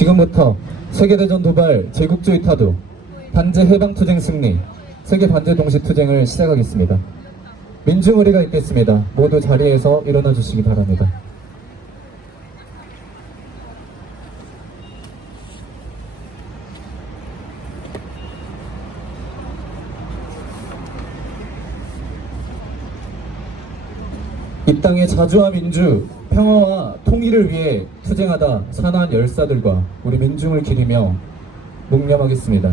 지금부터 세계대전 도발 제국주의 타도 반제 해방투쟁 승리 세계 반제 동시투쟁을 시작하겠습니다. 민주무리가 있겠습니다. 모두 자리에서 일어나 주시기 바랍니다. 이 땅의 자주와 민주, 평화와 통일을 위해 투쟁하다 산한 열사들과 우리 민중을 기리며 묵념하겠습니다.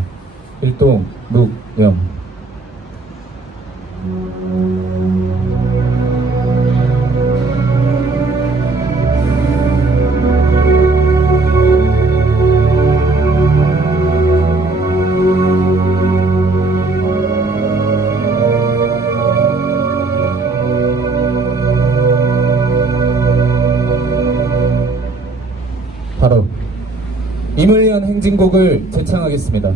일동 묵념. 바로 임을 위한 행진곡을 제창하겠습니다.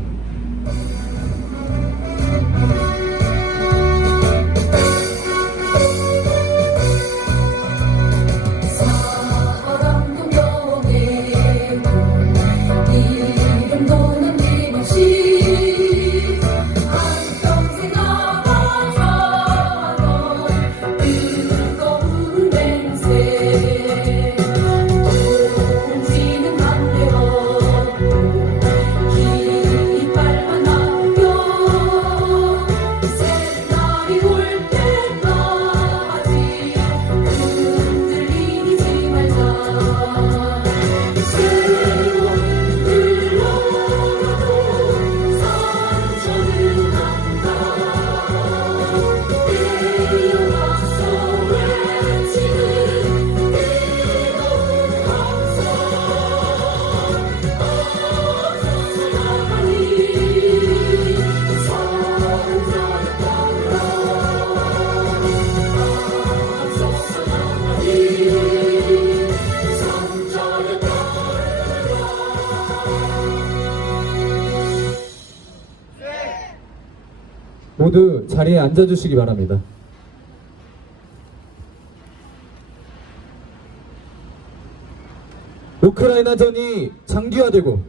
모두 자리에 앉아주시기 바랍니다. 우크라이나전이 장기화되고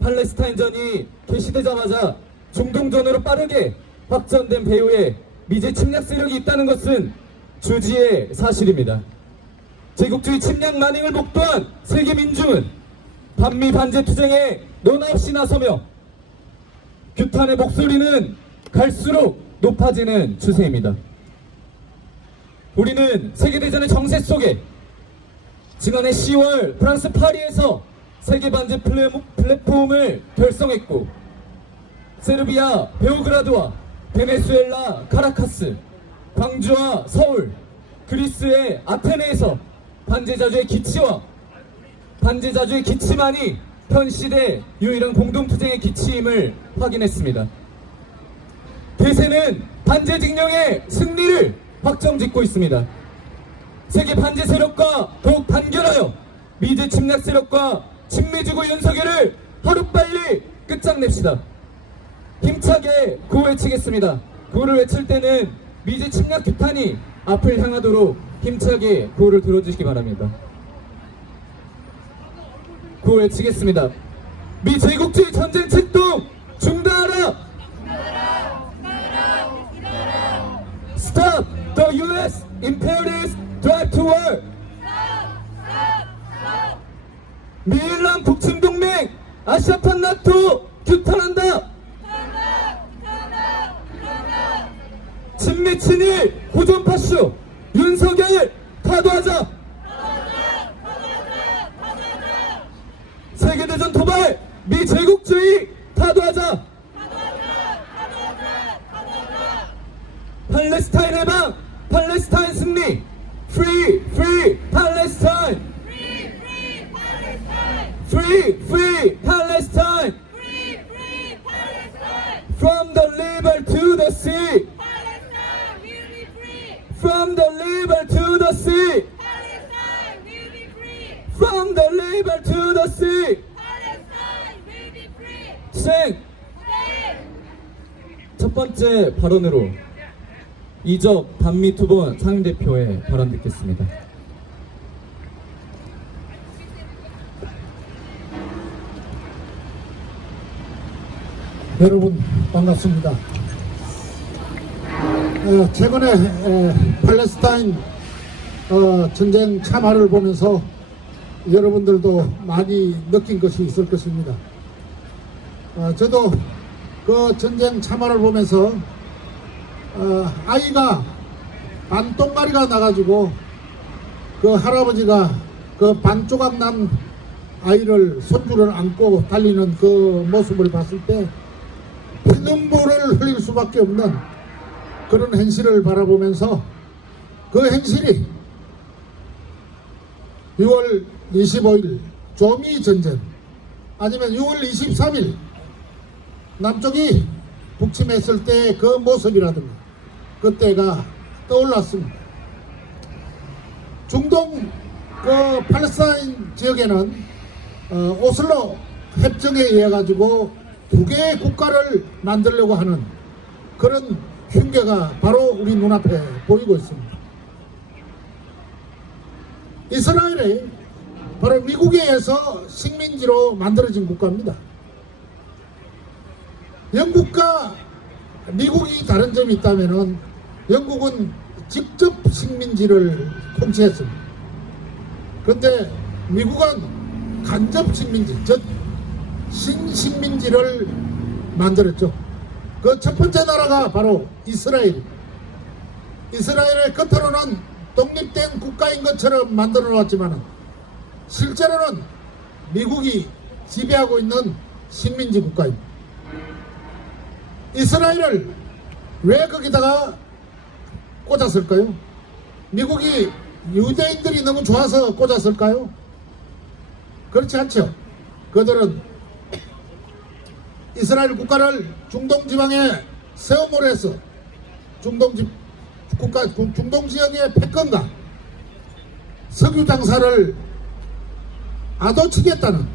팔레스타인전이 개시되자마자 중동전으로 빠르게 확전된 배후에 미제 침략 세력이 있다는 것은 주지의 사실입니다. 제국주의 침략 만행을 목도한 세계 민중은 반미 반제 투쟁에 너나 없이 나서며 규탄의 목소리는 갈수록 높아지는 추세입니다. 우리는 세계대전의 정세 속에 지난해 10월 프랑스 파리에서 세계 반제 플랫폼을 결성했고 세르비아 베오그라드와 베네수엘라 카라카스, 광주와 서울, 그리스의 아테네에서 반제자주의 기치와 반제자주의 기치만이 현 시대 유일한 공동투쟁의 기치임을 확인했습니다. 대세는 반제직령의 승리를 확정짓고 있습니다. 세계 반제 세력과 더욱 단결하여 미제 침략 세력과 친미주고 윤석열을 하루빨리 끝장냅시다. 힘차게 구호 외치겠습니다. 구호를 외칠 때는 미제 침략 규탄이 앞을 향하도록 힘차게 구호를 들어주시기 바랍니다. 구호 외치겠습니다. 미제국주의 전쟁 책동 중단하라! Stop the U.S. imperialist drive to war. 미일남 북침동맹 아시아판 나토 규탄한다. 친미 친일 고전파쇼 윤석열 타도하자. 세계대전 도발 미제국주의 타도하자. 팔레스타인 해방, 팔레스타인 승리. Free, free Palestine. Free, free Palestine. From the river to the sea. From the river to the sea. From the river to the sea. 투쟁. 첫 번째 발언으로 이적 반미 투본 상임대표의 발언 듣겠습니다. 여러분 반갑습니다. 최근에 팔레스타인 전쟁 참화를 보면서 여러분들도 많이 느낀 것이 있을 것입니다. 저도 그 전쟁 참화를 보면서 아이가 반똥가리가 나가지고 그 할아버지가 그 반조각 난 아이를 손주를 안고 달리는 그 모습을 봤을 때 피눈물을 흘릴 수밖에 없는 그런 현실을 바라보면서 그 현실이 6월 25일 조미 전쟁 아니면 6월 23일 남쪽이 북침했을 때 그 모습이라든가 그때가 떠올랐습니다. 중동 그 팔레스타인 지역에는 오슬로 협정에 의해 가지고 두 개의 국가를 만들려고 하는 그런 흉계가 바로 우리 눈앞에 보이고 있습니다. 이스라엘이 바로 미국에 의해서 식민지로 만들어진 국가입니다. 영국과 미국이 다른 점이 있다면 영국은 직접 식민지를 통치했습니다. 그런데 미국은 간접 식민지, 즉 신식민지를 만들었죠. 그 첫 번째 나라가 바로 이스라엘. 이스라엘의 겉으로는 독립된 국가인 것처럼 만들어 놓았지만 실제로는 미국이 지배하고 있는 식민지 국가입니다. 이스라엘을 왜 거기다가 꽂았을까요? 미국이 유대인들이 너무 좋아서 꽂았을까요? 그렇지 않죠. 그들은 이스라엘 국가를 중동 지방에 세움으로 해서 중동 지역의 패권과 석유 장사를 아도치겠다는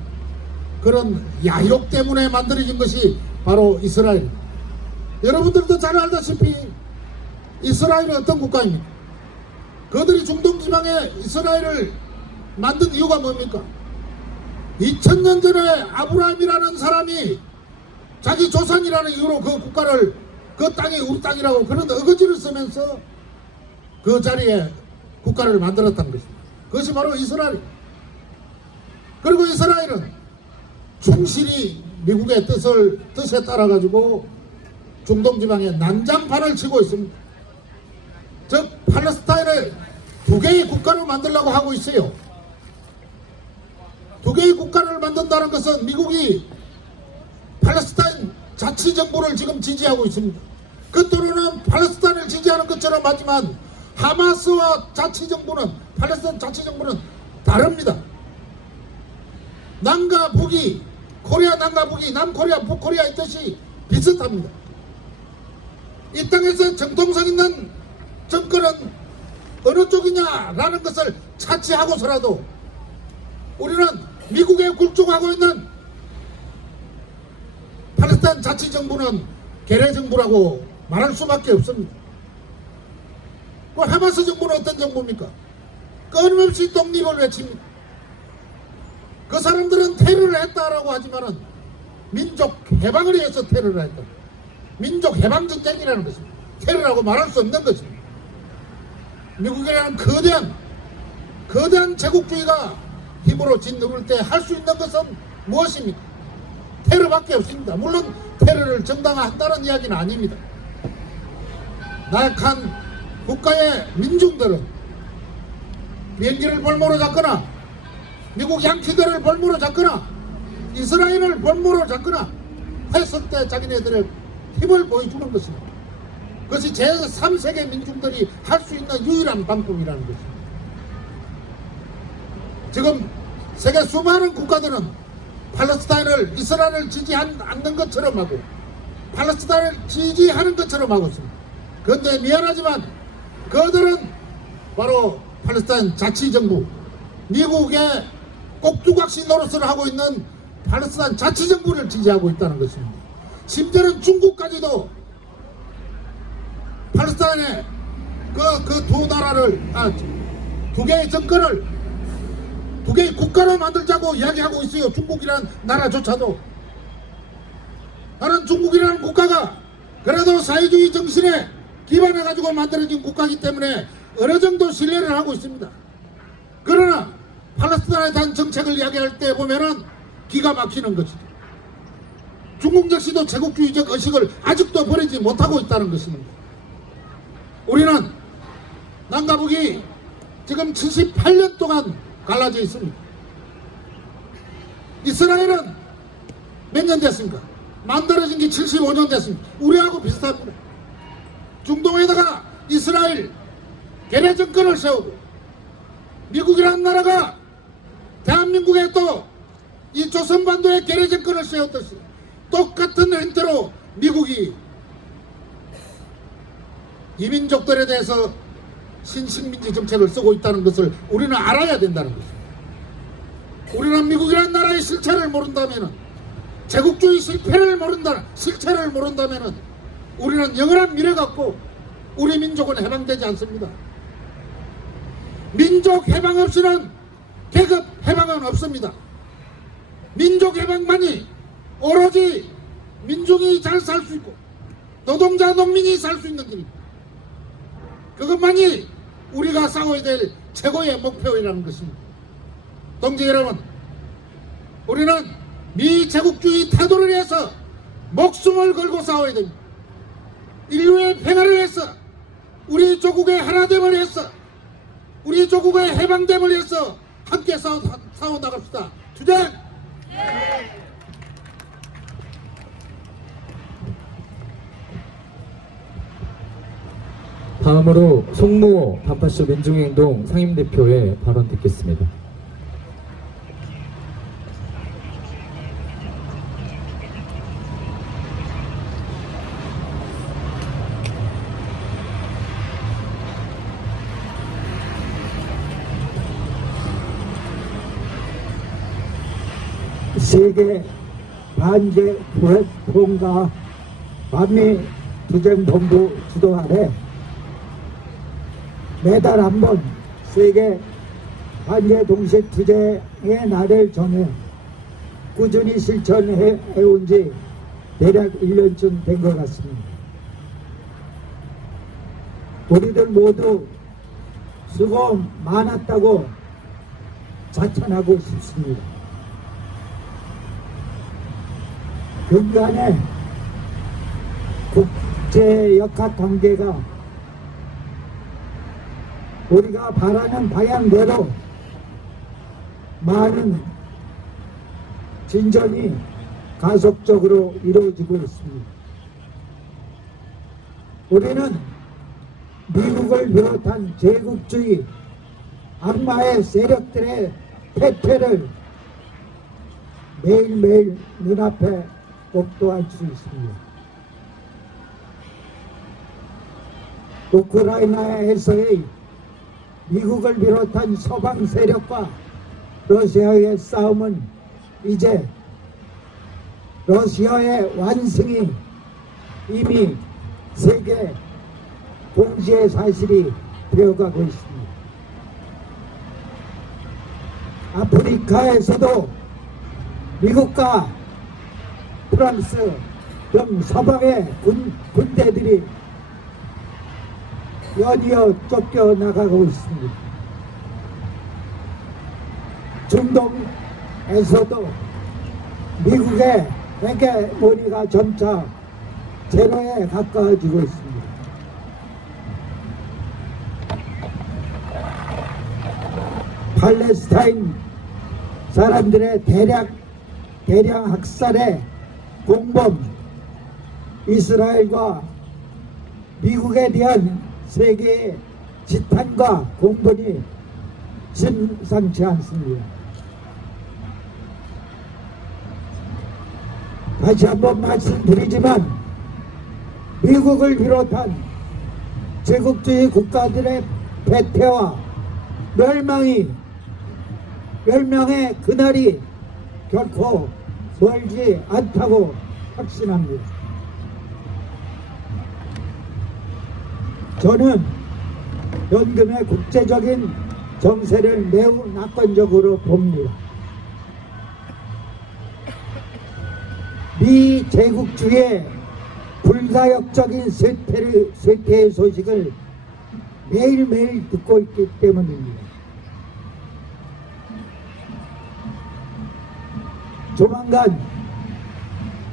그런 야욕 때문에 만들어진 것이 바로 이스라엘. 여러분들도 잘 알다시피 이스라엘은 어떤 국가입니까? 그들이 중동 지방에 이스라엘을 만든 이유가 뭡니까? 2000년 전에 아브라함이라는 사람이 자기 조상이라는 이유로 그 국가를 그 땅이 우리 땅이라고 그런 어거지를 쓰면서 그 자리에 국가를 만들었다는 것입니다. 그것이 바로 이스라엘. 그리고 이스라엘은 충실히 미국의 뜻에 따라 가지고 중동 지방에 난장판을 치고 있습니다. 즉 팔레스타인을 두 개의 국가를 만들려고 하고 있어요. 두 개의 국가를 만든다는 것은 미국이 팔레스타인 자치정부를 지금 지지하고 있습니다. 겉으로는 팔레스타인을 지지하는 것처럼 하지만 하마스와 자치정부는 팔레스타인 자치정부는 다릅니다. 남과 북이 코리아 남과 북이 남코리아 북코리아 있듯이 비슷합니다. 이 땅에서 정통성 있는 정권은 어느 쪽이냐라는 것을 차치하고서라도 우리는 미국에 굴종하고 있는 팔레스타인 자치정부는 괴뢰정부라고 말할 수밖에 없습니다. 그 하마스 정부는 어떤 정부입니까? 끊임없이 독립을 외칩니다. 그 사람들은 테러를 했다라고 하지만은 민족 해방을 위해서 테러를 했다. 민족 해방 전쟁이라는 것입니다. 테러라고 말할 수 없는 것입니다. 미국이라는 거대한 제국주의가 힘으로 짓누를 때 할 수 있는 것은 무엇입니까? 테러밖에 없습니다. 물론 테러를 정당화한다는 이야기는 아닙니다. 나약한 국가의 민중들은 비행기를 볼모로 잡거나 미국 양키들을 볼모로 잡거나 이스라엘을 볼모로 잡거나 했을 때 자기네들의 힘을 보여주는 것입니다. 그것이 제3세계 민중들이 할 수 있는 유일한 방법이라는 것입니다. 지금 세계 수많은 국가들은 팔레스타인을 이스라엘을 지지하지 않는 것처럼 하고 팔레스타인을 지지하는 것처럼 하고 있습니다. 그런데 미안하지만 그들은 바로 팔레스타인 자치정부 미국의 꼭두각시 노릇을 하고 있는 팔레스타인 자치정부를 지지하고 있다는 것입니다. 심지어는 중국까지도 팔레스타인의 그 두 나라를 두 개의 정권을 두 개의 국가로 만들자고 이야기하고 있어요. 중국이라는 나라조차도. 하는 중국이라는 국가가 그래도 사회주의 정신에 기반해 가지고 만들어진 국가이기 때문에 어느 정도 신뢰를 하고 있습니다. 그러나 팔레스타인에 대한 정책을 이야기할 때 보면은 기가 막히는 것이죠. 중국 역시도 제국주의적 의식을 아직도 버리지 못하고 있다는 것입니다. 우리는 남과 북이 지금 78년 동안 갈라져 있습니다. 이스라엘은 몇 년 됐습니까? 만들어진 게 75년 됐습니다. 우리하고 비슷합니다. 중동에다가 이스라엘 개별 정권을 세우고 미국이라는 나라가 대한민국에 또 이 조선반도에 개별 정권을 세웠듯이 똑같은 행태로 미국이 이민족들에 대해서 신식민지 정책을 쓰고 있다는 것을 우리는 알아야 된다는 것입니다. 우리는 미국이라는 나라의 실체를 모른다면, 제국주의 실체를 모른다면 우리는 영원한 미래가 없고 우리 민족은 해방되지 않습니다. 민족 해방 없이는 계급 해방은 없습니다. 민족 해방만이 오로지 민중이 잘 살 수 있고 노동자 농민이 살 수 있는 길입니다. 그것만이 우리가 싸워야 될 최고의 목표이라는 것입니다. 동지 여러분, 우리는 미제국주의 태도를 위해서 목숨을 걸고 싸워야 됩니다. 인류의 평화를 위해서, 우리 조국의 하나됨을 위해서, 우리 조국의 해방됨을 위해서 함께 싸워 나갑시다. 투쟁! 다음으로 송무호 반파쇼 민중행동 상임대표의 발언 듣겠습니다. 세계 반제 통과 반미 투쟁본부 주도 아래 매달 한 번 세계 반제 동시 투쟁의 날을 정해 꾸준히 실천해 온 지 대략 1년쯤 된 것 같습니다. 우리들 모두 수고 많았다고 자천하고 싶습니다. 근간의 국제 역학 관계가 우리가 바라는 방향대로 많은 진전이 가속적으로 이루어지고 있습니다. 우리는 미국을 비롯한 제국주의 악마의 세력들의 패퇴를 매일매일 눈앞에 목도할 수 있습니다. 우크라이나에서의 미국을 비롯한 서방 세력과 러시아의 싸움은 이제 러시아의 완승이 이미 세계 공시의 사실이 되어가고 있습니다. 아프리카에서도 미국과 프랑스 등 서방의 군대들이 연이어 쫓겨나가고 있습니다. 중동에서도 미국의 헤게모니가 점차 제로에 가까워지고 있습니다. 팔레스타인 사람들의 대량 학살의 공범 이스라엘과 미국에 대한 세계의 지탄과 공분이 심상치 않습니다. 다시 한번 말씀드리지만 미국을 비롯한 제국주의 국가들의 패퇴와 멸망의 그날이 결코 멀지 않다고 확신합니다. 저는 현금의 국제적인 정세를 매우 낙관적으로 봅니다. 미 제국주의 불가역적인 쇠퇴의 소식을 매일매일 듣고 있기 때문입니다. 조만간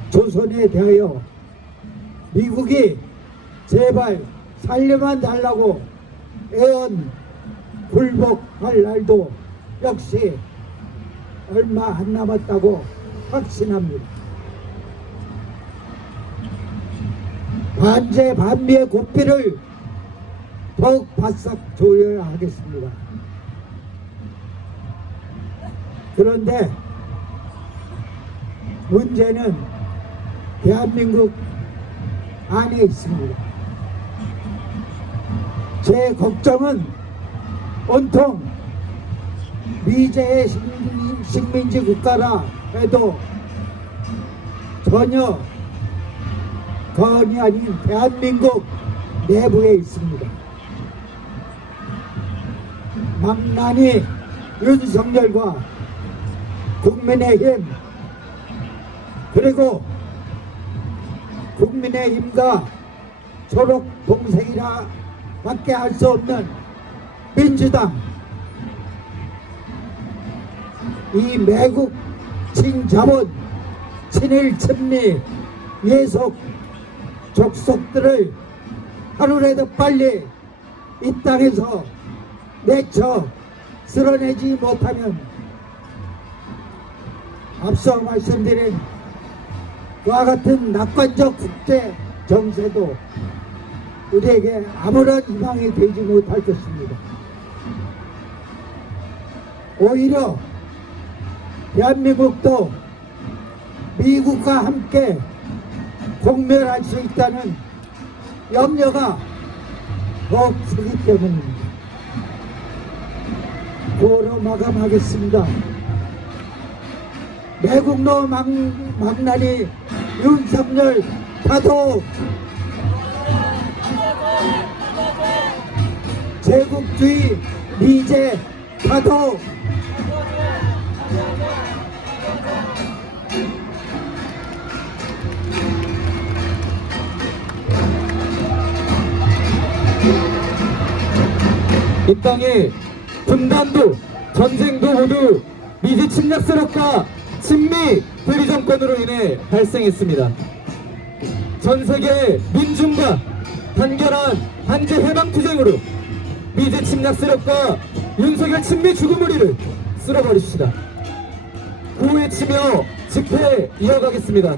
조선에 대하여 미국이 제발 살려만 달라고 애원 굴복할 날도 역시 얼마 안 남았다고 확신합니다. 반제 반미의 고삐를 더욱 바싹 조여야 하겠습니다. 그런데 문제는 대한민국 안에 있습니다. 제 걱정은 온통 미제의 식민지 국가라 해도 전혀 건이 아닌 대한민국 내부에 있습니다. 망나니 윤석열과 국민의힘 그리고 국민의힘과 초록 동생이라 밖에 할 수 없는 민주당, 이 매국 친자본 친일 친미 예속 족속들을 하루라도 빨리 이 땅에서 내쳐 쓸어내지 못하면 앞서 말씀드린 그와 같은 낙관적 국제 정세도 우리에게 아무런 희망이 되지 못할 것입니다. 오히려 대한민국도 미국과 함께 공멸할 수 있다는 염려가 더욱 크기 때문입니다. 고로 마감하겠습니다. 매국노 망나니 윤석열 파도 제국주의 미제 파도 이 땅에 분단도 전쟁도 모두 미제 침략 세력과 친미 대리 정권으로 인해 발생했습니다. 전 세계 민중과 단결한 반제 해방 투쟁으로 미제 침략 세력과 윤석열 친미 죽음무리를 쓸어버립시다. 구호외치며 집회 이어가겠습니다.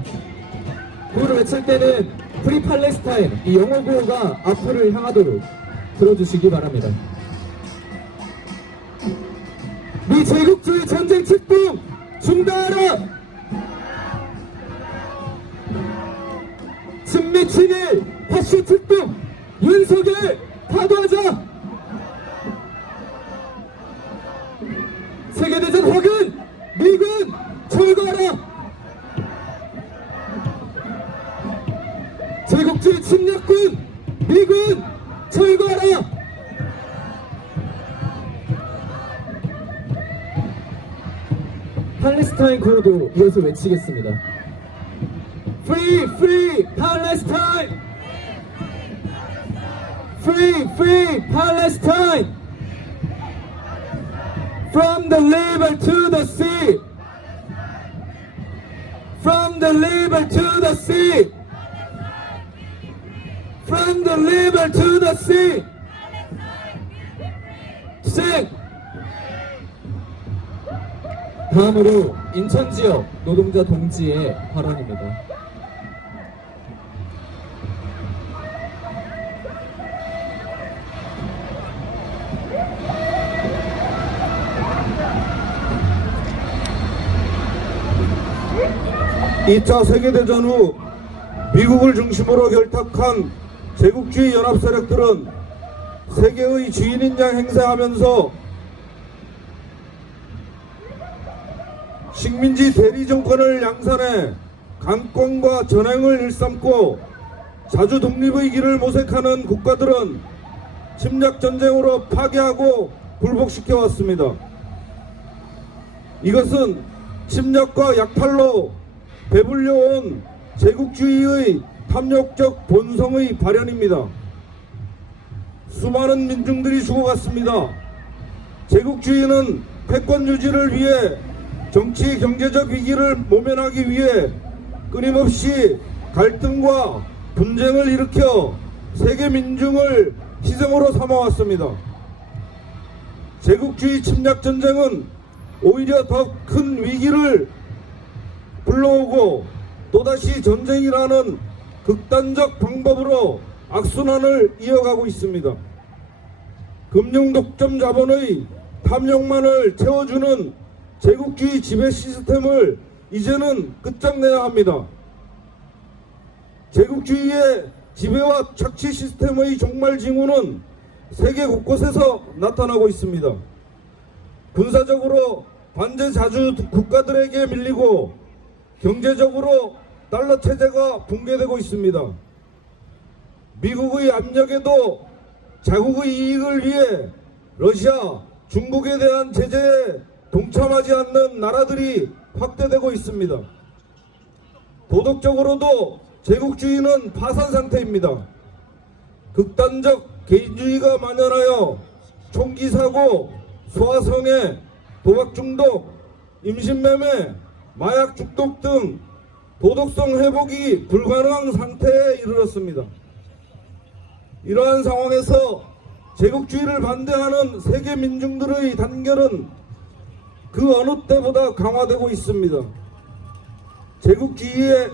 구호를 외칠 때는 프리 팔레스타인 이 영어 구호가 앞으로 향하도록 들어주시기 바랍니다. 미 제국주의 전쟁 책봉 중단하라! 친미 친일 파쇼 특동 윤석열 파도하자! 세계대전 허근 미군 철거하라! 제국주의 침략군 미군 철거하라! 팔레스타인 구호도 이어서 외치겠습니다. Free, free, Palestine! Free, free, Palestine! From the river to the sea! From the river to the sea! From the river to the sea! Sing! 다음으로 인천 지역 노동자 동지의 발언입니다. (2차) 세계대전 후 미국을 중심으로 결탁한 제국주의 연합 세력들은 세계의 주인인 양 행세하면서 식민지 대리 정권을 양산해 강권과 전횡을 일삼고 자주 독립의 길을 모색하는 국가들은 침략 전쟁으로 파괴하고 굴복시켜 왔습니다. 이것은 침략과 약탈로 배불려온 제국주의의 탐욕적 본성의 발현입니다. 수많은 민중들이 죽어갔습니다. 제국주의는 패권 유지를 위해 정치 경제적 위기를 모면하기 위해 끊임없이 갈등과 분쟁을 일으켜 세계 민중을 희생으로 삼아왔습니다. 제국주의 침략 전쟁은 오히려 더 큰 위기를 불러오고 또다시 전쟁이라는 극단적 방법으로 악순환을 이어가고 있습니다. 금융 독점 자본의 탐욕만을 채워주는 제국주의 지배 시스템을 이제는 끝장내야 합니다. 제국주의의 지배와 착취 시스템의 종말 징후는 세계 곳곳에서 나타나고 있습니다. 군사적으로 반제 자주 국가들에게 밀리고 경제적으로 달러 체제가 붕괴되고 있습니다. 미국의 압력에도 자국의 이익을 위해 러시아, 중국에 대한 제재에 동참하지 않는 나라들이 확대되고 있습니다. 도덕적으로도 제국주의는 파산 상태입니다. 극단적 개인주의가 만연하여 총기 사고, 소아성애, 도박 중독, 임신매매, 마약 중독 등 도덕성 회복이 불가능한 상태에 이르렀습니다. 이러한 상황에서 제국주의를 반대하는 세계 민중들의 단결은 그 어느 때보다 강화되고 있습니다. 제국주의의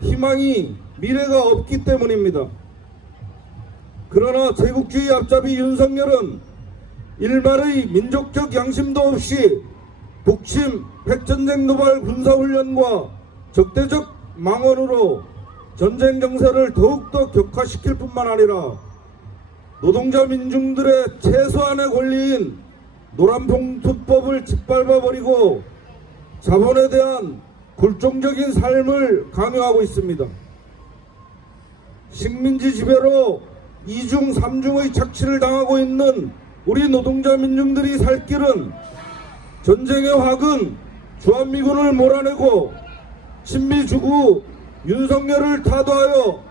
희망이 미래가 없기 때문입니다. 그러나 제국주의 앞잡이 윤석열은 일말의 민족적 양심도 없이 북침, 핵전쟁 도발 군사훈련과 적대적 망언으로 전쟁 정세를 더욱더 격화시킬 뿐만 아니라 노동자 민중들의 최소한의 권리인 노란봉투법을 짓밟아버리고 자본에 대한 굴종적인 삶을 강요하고 있습니다. 식민지 지배로 이중 삼중의 착취를 당하고 있는 우리 노동자 민중들이 살 길은 전쟁의 화근 주한미군을 몰아내고 친미주구 윤석열을 타도하여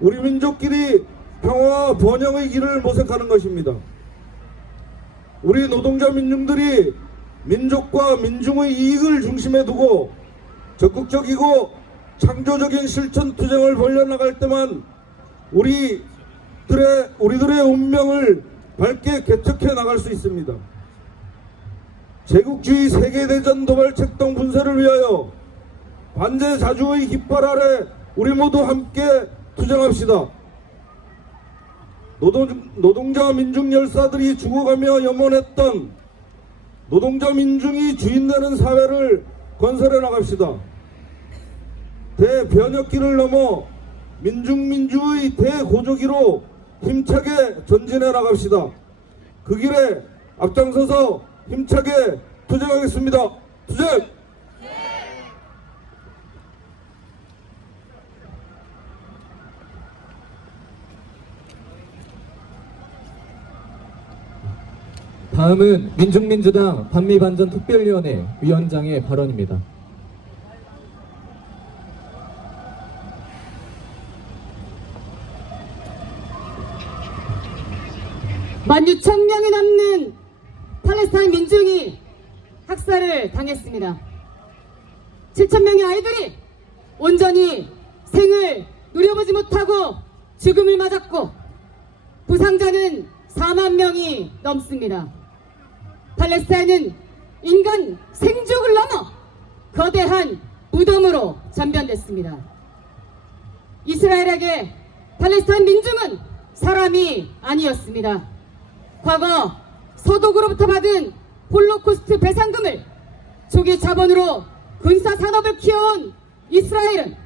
우리 민족끼리 평화와 번영의 길을 모색하는 것입니다. 우리 노동자 민중들이 민족과 민중의 이익을 중심에 두고 적극적이고 창조적인 실천 투쟁을 벌려나갈 때만 우리들의 운명을 밝게 개척해 나갈 수 있습니다. 제국주의 세계대전 도발책동 분쇄를 위하여 반제 자주의 깃발 아래 우리 모두 함께 투쟁합시다. 노동자 민중 열사들이 죽어가며 염원했던 노동자 민중이 주인되는 사회를 건설해 나갑시다. 대변혁기를 넘어 민중민주의 대고조기로 힘차게 전진해 나갑시다. 그 길에 앞장서서 힘차게 투쟁하겠습니다. 투쟁! 다음은 민중민주당 반미반전특별위원회 위원장의 발언입니다. 만 6천 명이 넘는 팔레스타인 민중이 학살을 당했습니다. 7천 명의 아이들이 온전히 생을 누려보지 못하고 죽음을 맞았고 부상자는 4만 명이 넘습니다. 팔레스타인은 인간 생족을 넘어 거대한 무덤으로 전변됐습니다. 이스라엘에게 팔레스타인 민중은 사람이 아니었습니다. 과거 서독으로부터 받은 홀로코스트 배상금을 조기 자본으로 군사산업을 키워온 이스라엘은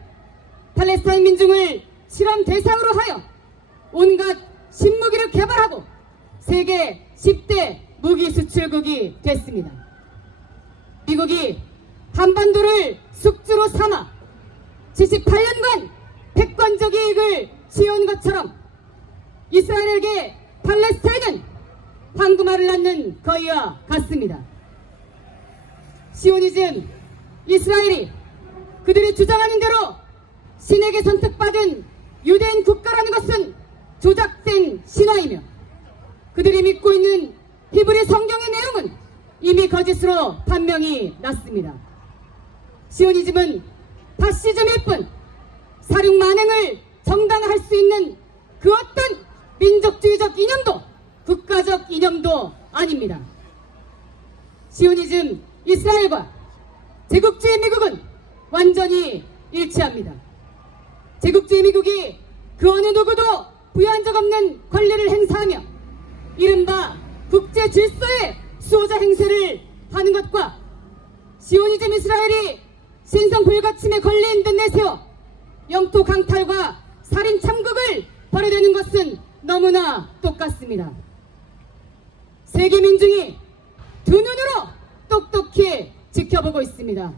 팔레스타인 민중을 실험 대상으로 하여 온갖 신무기를 개발하고 세계 10대 무기 수출국이 됐습니다. 미국이 한반도를 숙주로 삼아 78년간 패권적 이익을 취해온 것처럼 이스라엘에게 팔레스타인은 황금알을 낳는 거위와 같습니다. 시오니즘, 이스라엘이 그들이 주장하는 대로 신에게 선택받은 유대인 국가라는 것은 조작된 신화이며 그들이 믿고 있는 히브리 성경의 내용은 이미 거짓으로 판명이 났습니다. 시오니즘은 파시즘일 뿐 사륙 만행을 정당화할 수 있는 그 어떤 민족주의적 이념도 국가적 이념도 아닙니다. 시오니즘 이스라엘과 제국주의 미국은 완전히 일치합니다. 제국주의 미국이 그 어느 누구도 부여한 적 없는 권리를 행사하며 이른바 국제 질서의 수호자 행세를 하는 것과 시오니즘 이스라엘이 신성 불가침의 권리인 듯 내세워 영토 강탈과 살인 참극을 벌여대는 것은 너무나 똑같습니다. 세계 민중이 두 눈으로 똑똑히 지켜보고 있습니다.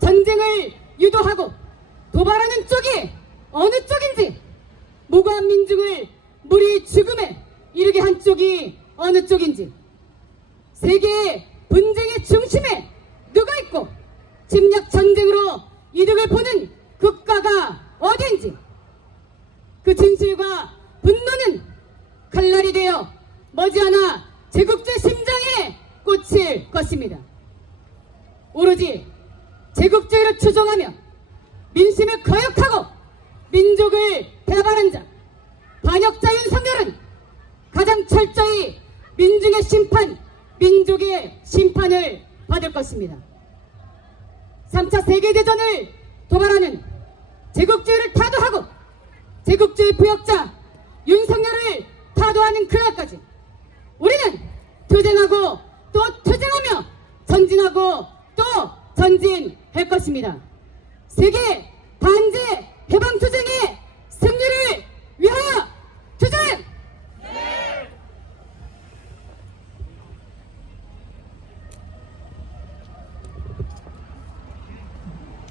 전쟁을 유도하고 도발하는 쪽이 어느 쪽인지, 무고한 민중을 무리 죽음에 이르게 한 쪽이 어느 쪽인지, 세계의 분쟁의 중심에 누가 있고 침략 전쟁으로 이득을 보는 국가가 어디인지, 그 진실과 분노는 칼날이 되어 머지않아 제국주의 심장에 꽂힐 것입니다. 오로지 제국주의를 추종하며 민심을 거역하고 민족을 배반한 자 반역자 윤석열은 가장 철저히 민중의 심판, 민족의 심판을 받을 것입니다. 3차 세계대전을 도발하는 제국주의를 타도하고 제국주의 부역자 윤석열을 타도하는 그날까지 우리는 투쟁하고 또 투쟁하며 전진하고 또 전진할 것입니다. 세계 반제 해방투쟁의 승리를 위하여 투쟁!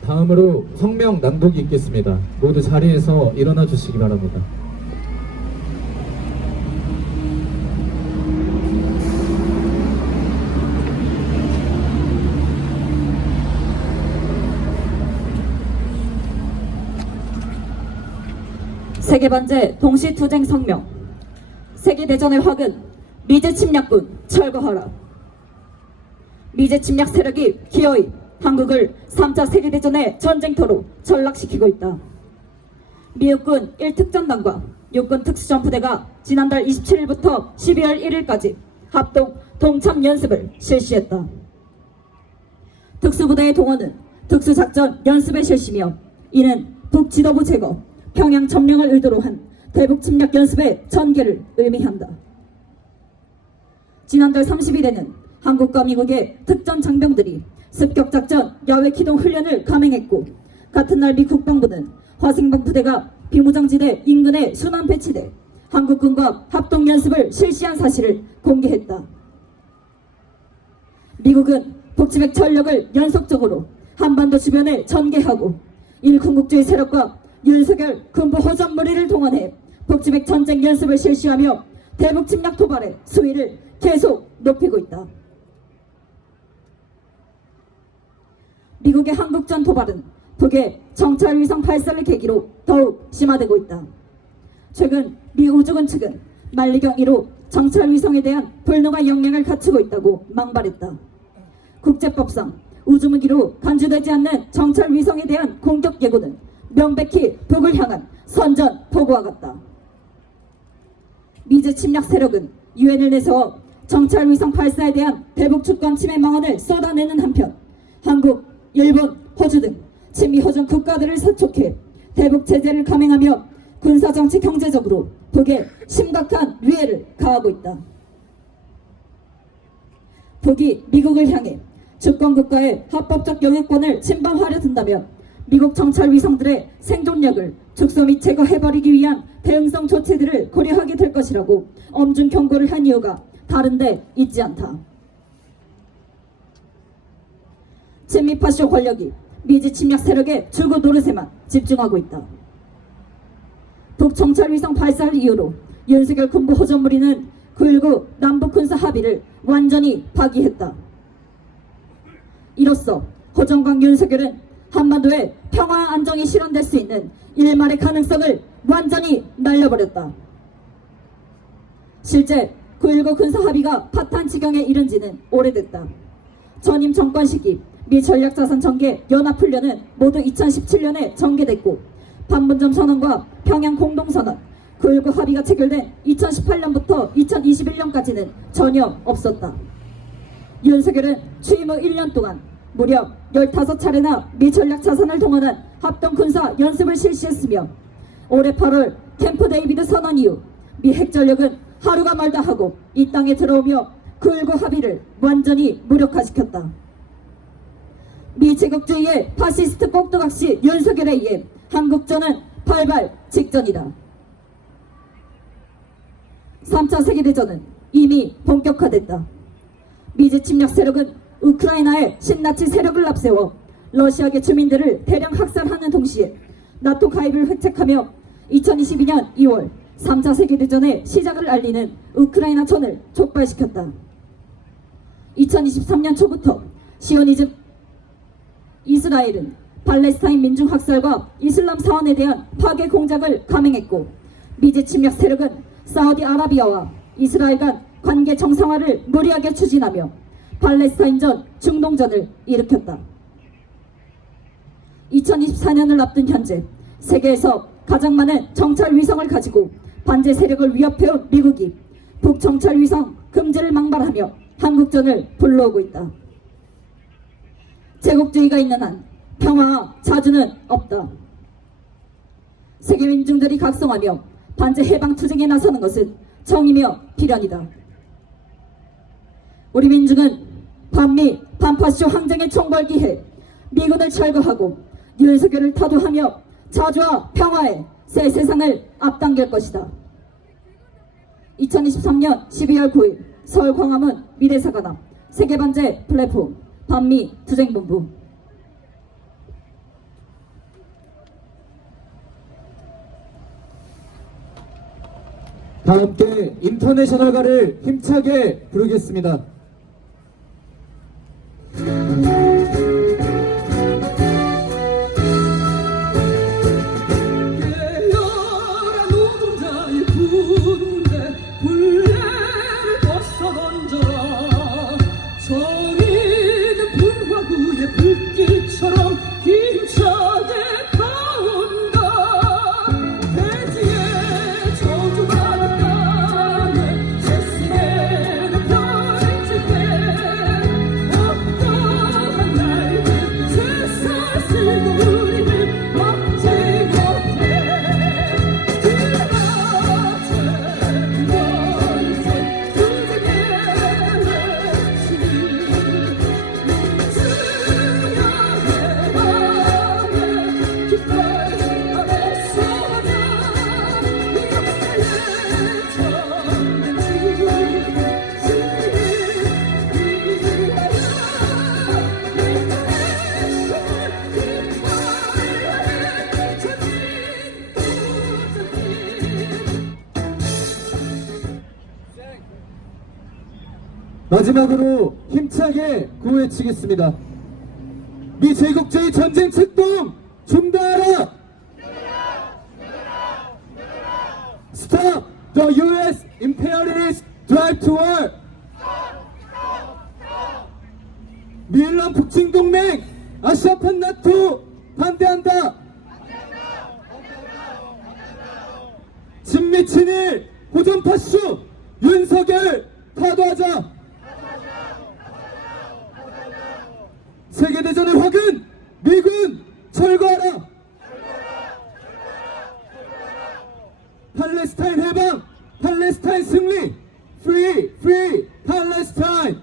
다음으로 성명 낭독이 있겠습니다. 모두 자리에서 일어나 주시기 바랍니다. 세계반제 동시투쟁 성명. 세계대전의 확은 미제 침략군 철거하라. 미제 침략 세력이 기어이 한국을 3차 세계대전의 전쟁터로 전락시키고 있다. 미국군 1특전단과 육군 특수전부대가 지난달 27일부터 12월 1일까지 합동 동참 연습을 실시했다. 특수부대의 동원은 특수작전 연습의 실시며 이는 북지도부 제거, 평양 점령을 의도로 한 대북 침략 연습의 전개를 의미한다. 지난달 30일에는 한국과 미국의 특전 장병들이 습격작전 야외 기동 훈련을 감행했고, 같은 날 미 국방부는 화생방 부대가 비무장지대 인근에 순환 배치돼 한국군과 합동 연습을 실시한 사실을 공개했다. 미국은 북치백 전력을 연속적으로 한반도 주변에 전개하고 일군국주의 세력과 윤석열 군부 호전 무리를 동원해 북치백 전쟁 연습을 실시하며 대북 침략 도발의 수위를 계속 높이고 있다. 미국의 한국전 도발은 북의 정찰 위성 발사를 계기로 더욱 심화되고 있다. 최근 미 우주군 측은 만리경 1호 정찰 위성에 대한 불능한 역량을 갖추고 있다고 망발했다. 국제법상 우주무기로 간주되지 않는 정찰 위성에 대한 공격 예고는 명백히 북을 향한 선전 포고와 같다. 미제 침략 세력은 유엔을 내세워 정찰 위성 발사에 대한 대북 주권 침해 망언을 쏟아내는 한편 한국, 일본, 호주 등 친미 호전 국가들을 사촉해 대북 제재를 감행하며 군사정치 경제적으로 북에 심각한 위해를 가하고 있다. 북이 미국을 향해 주권국가의 합법적 영향권을 침범하려 든다면 미국 정찰 위성들의 생존력을 축소 및 제거해버리기 위한 대응성 조치들을 고려하게 될 것이라고 엄중 경고를 한 이유가 다른데 있지 않다. 친미 파쇼 권력이 미지 침략 세력의 줄고 노릇에만 집중하고 있다. 북 정찰 위성 발사를 이유로 윤석열 군부 호전 무리는 9.19 남북 군사 합의를 완전히 파기했다. 이로써 호정광 윤석열은 한반도에 평화 안정이 실현될 수 있는 일말의 가능성을 완전히 날려버렸다. 실제 9.19 군사합의가 파탄 지경에 이른 지는 오래됐다. 전임 정권 시기 미 전략자산 전개 연합훈련은 모두 2017년에 전개됐고 판문점 선언과 평양 공동선언, 9.19 합의가 체결된 2018년부터 2021년까지는 전혀 없었다. 윤석열은 취임 후 1년 동안 무려 15차례나 미 전략자산을 동원한 합동 군사 연습을 실시했으며 올해 8월 캠프 데이비드 선언 이후 미 핵전력은 하루가 멀다 하고 이 땅에 들어오며 9.19 합의를 완전히 무력화시켰다. 미 제국주의의 파시스트 꼭두각시 윤석열에 의해 한국전은 발발 직전이다. 3차 세계대전은 이미 본격화됐다. 미제 침략 세력은 우크라이나에 신나치 세력을 앞세워 러시아계 주민들을 대량 학살하는 동시에 나토 가입을 획책하며 2022년 2월 3차 세계대전의 시작을 알리는 우크라이나 전을 촉발시켰다. 2023년 초부터 시오니즘 이스라엘은 팔레스타인 민중 학살과 이슬람 사원에 대한 파괴 공작을 감행했고 미제 침략 세력은 사우디아라비아와 이스라엘 간 관계 정상화를 무리하게 추진하며 팔레스타인전 중동전을 일으켰다. 2024년을 앞둔 현재 세계에서 가장 많은 정찰 위성을 가지고 반제 세력을 위협해온 미국이 북정찰 위성 금지를 망발하며 한국전을 불러오고 있다. 제국주의가 있는 한 평화와 자주는 없다. 세계 민중들이 각성하며 반제 해방 투쟁에 나서는 것은 정이며 필연이다. 우리 민중은 반미 반파쇼 항쟁에 총벌기해 미군을 철거하고 윤석열을 타도하며 자주와 평화의 새 세상을 앞당길 것이다. 2023년 12월 9일 서울 광화문 미래사관앞 세계반제 플랫폼 반미 투쟁본부. 다 함께 인터내셔널가를 힘차게 부르겠습니다. 깨어라 노동자의 군대 굴레를 벗어 던져라 정의는 분화구의 불길처럼 힘차게 타온다 대지의 저주받은 땅에 새싹에는 별을 칠때 어떠한 날든 새사슬도 우리를 막지 못해 마지막으로 힘차게 구호외치겠습니다. 미 제국주의 전쟁 책동 중단하라! Stop the U.S. imperialist drive to war! 미일란 북침동맹 아시아판 나토 반대한다! 친미 친일 호전파쇼 윤석열 타도하자! 세계대전의 화근 미군 철거하라! 팔레스타인 해방 팔레스타인 승리 Free Free Palestine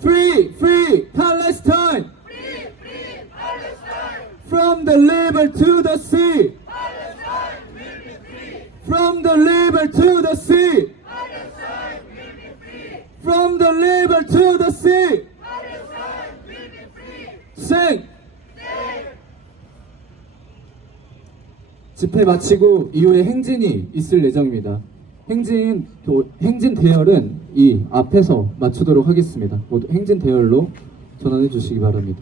Free Free Palestine From the river to the sea From the river to the sea From the river to the sea 생! 집회 마치고 이후에 행진이 있을 예정입니다. 행진 대열은 이 앞에서 마치도록 하겠습니다. 모두 행진 대열로 전환해 주시기 바랍니다.